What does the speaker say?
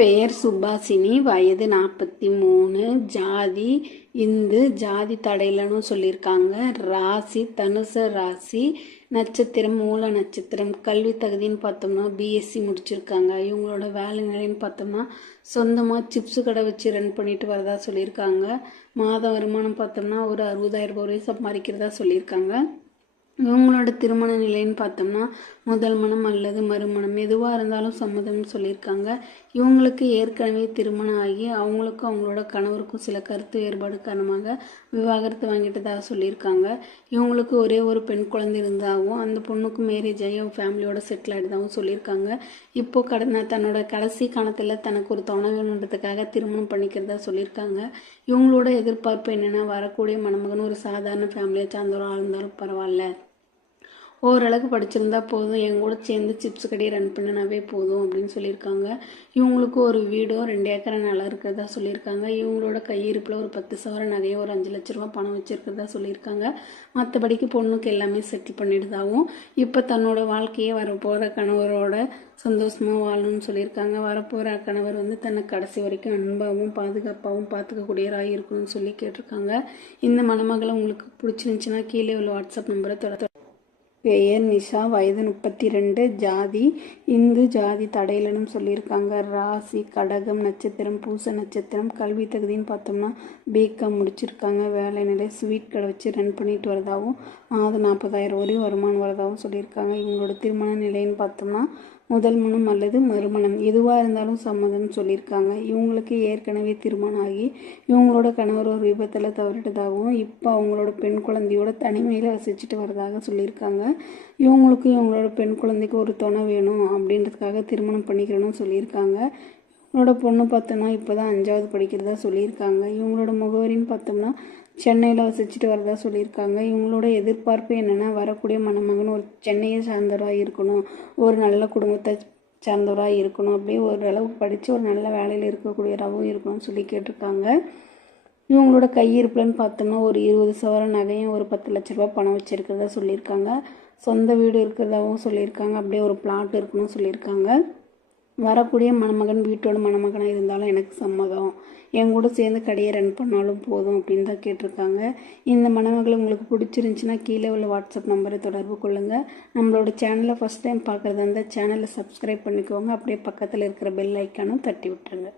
பெயர் சுபாஷினி, வயது 43, ஜாதி இந்து, ஜாதி தடையிலன்னு சொல்லியிருக்காங்க. ராசி தனுசு ராசி, நட்சத்திரம் மூல நட்சத்திரம். கல்வி தகுதின்னு பார்த்தோம்னா பிஎஸ்சி முடிச்சிருக்காங்க. இவங்களோட வேலை நிலைன்னு பார்த்தோம்னா சொந்தமாக சிப்ஸு கடை வச்சு ரன் பண்ணிட்டு வரதா சொல்லியிருக்காங்க. மாத வருமானம் பார்த்தோம்னா ஒரு 60,000 ரூபாய் வரை சம்பாதிக்கிறதா சொல்லியிருக்காங்க. இவங்களோட திருமண நிலைன்னு பார்த்தோம்னா முதல் மனம் அல்லது மறுமணம் எதுவாக இருந்தாலும் சம்மதம்னு சொல்லியிருக்காங்க. இவங்களுக்கு ஏற்கனவே திருமணம் ஆகி அவங்களுக்கும் அவங்களோட கணவருக்கும் சில கருத்து வேறுபாடு காரணமாக விவாகரத்து வாங்கிட்டதாக சொல்லியிருக்காங்க. இவங்களுக்கு ஒரே ஒரு பெண் குழந்தை இருந்தாகவும் அந்த பொண்ணுக்கு மேரேஜ் ஆகி அவங்க ஃபேமிலியோட செட்டில் ஆகிட்டதாகவும் சொல்லியிருக்காங்க. இப்போது தன்னோட கடைசி காலத்தில் தனக்கு ஒரு துணை வேணுன்றதுக்காக திருமணம் பண்ணிக்கிறதா சொல்லியிருக்காங்க. இவங்களோட எதிர்பார்ப்பு என்னென்னா, வரக்கூடிய மணமகன் ஒரு சாதாரண ஃபேமிலியை சார்ந்தவராக இருந்தாலும் பரவாயில்ல, ஓரளவுக்கு படிச்சிருந்தா போதும், என் கூட சேர்ந்து சிப்ஸ் கடையை ரன் பண்ணினாவே போதும் அப்படின்னு சொல்லியிருக்காங்க. இவங்களுக்கு ஒரு வீடோ 2 ஏக்கரை நிலம் இருக்கிறதா சொல்லியிருக்காங்க. இவங்களோட கையிருப்பில் ஒரு 10 சவரன் நகையோ ஒரு 5 லட்ச ரூபா பணம் வச்சுருக்கிறதா சொல்லியிருக்காங்க. மற்றபடிக்கு பொண்ணுக்கு எல்லாமே செட்டில் பண்ணிடுதாகவும் இப்போ தன்னோட வாழ்க்கையே வரப்போகிற கணவரோட சந்தோஷமாக வாழணும்னு சொல்லியிருக்காங்க. வரப்போகிற கணவர் தன்னை கடைசி வரைக்கும் அன்பாகவும் பாதுகாப்பாகவும் பார்த்துக்கக்கூடியவராக இருக்கணும்னு சொல்லி கேட்டிருக்காங்க. இந்த மணமகளை உங்களுக்கு பிடிச்சிருந்துச்சுன்னா கீழே உள்ள வாட்ஸ்அப் நம்பரை தொடர்ந்து. பெயர் நிஷா, வயது 32, ஜாதி இந்து, ஜாதி தடையிலன்னு சொல்லியிருக்காங்க. ராசி கடகம், நட்சத்திரம் பூச நட்சத்திரம். கல்வி தகுதின்னு பார்த்தோம்னா பிகாம் முடிச்சிருக்காங்க. வேலை நிலை ஸ்வீட் கடை வச்சு ரன் பண்ணிட்டு வரதாகவும் மாதம் 40,000 வரையும் வருமானம் வரதாகவும் சொல்லியிருக்காங்க. இவங்களோட திருமண நிலைன்னு பார்த்தோம்னா முதல் மனம் அல்லது மறுமணம் எதுவாக இருந்தாலும் சம்மதம்னு சொல்லியிருக்காங்க. இவங்களுக்கு ஏற்கனவே திருமணம் ஆகி இவங்களோட கணவர் ஒரு விபத்தில் தவறிட்டதாகவும் இப்போ அவங்களோட பெண் குழந்தையோட தனிமையில் வசிச்சுட்டு வரதாக சொல்லியிருக்காங்க. இவங்களுக்கும் இவங்களோட பெண் குழந்தைக்கு ஒரு துணை வேணும் அப்படின்றதுக்காக திருமணம் பண்ணிக்கிறணும்னு சொல்லியிருக்காங்க. இவங்களோட பொண்ணு பார்த்தோம்னா இப்போ தான் 5வது படிக்கிறதா சொல்லியிருக்காங்க. இவங்களோட முகவரின்னு பார்த்தோம்னா சென்னையில் வசிச்சுட்டு வரதா சொல்லியிருக்காங்க. இவங்களோட எதிர்பார்ப்பு என்னென்னா, வரக்கூடிய மணமகன் ஒரு சென்னையை சார்ந்தவராக இருக்கணும், ஒரு நல்ல குடும்பத்தை சார்ந்தவராக இருக்கணும், அப்படியே ஓரளவுக்கு படித்து ஒரு நல்ல வேலையில் இருக்கக்கூடியவராகவும் இருக்கணும்னு சொல்லி கேட்டிருக்காங்க. இவங்களோட கையிருப்புலன்னு பார்த்தோம்னா ஒரு 20 சவரன் நகையும் ஒரு 10 லட்ச ரூபா பணம் வச்சுருக்கிறதா சொல்லியிருக்காங்க. சொந்த வீடு இருக்கிறதாகவும் சொல்லியிருக்காங்க. அப்படியே ஒரு பிளாட் இருக்கணும்னு சொல்லியிருக்காங்க. வரக்கூடிய மணமகன் வீட்டோட மணமகனாக இருந்தாலும் எனக்கு சம்மதம், என் கூட சேர்ந்து கடையை ரன் பண்ணாலும் போதும் அப்படின்னு தான் கேட்டிருக்காங்க. இந்த மணமகள் உங்களுக்கு பிடிச்சிருந்துச்சின்னா கீழே உள்ள வாட்ஸ்அப் நம்பரை தொடர்பு கொள்ளுங்கள். நம்மளோட சேனலை ஃபஸ்ட் டைம் பார்க்குறதா இருந்தால் சேனலை சப்ஸ்கிரைப் பண்ணிக்கோங்க. அப்படியே பக்கத்தில் இருக்கிற பெல் ஐக்கானும் தட்டி விட்டுருங்க.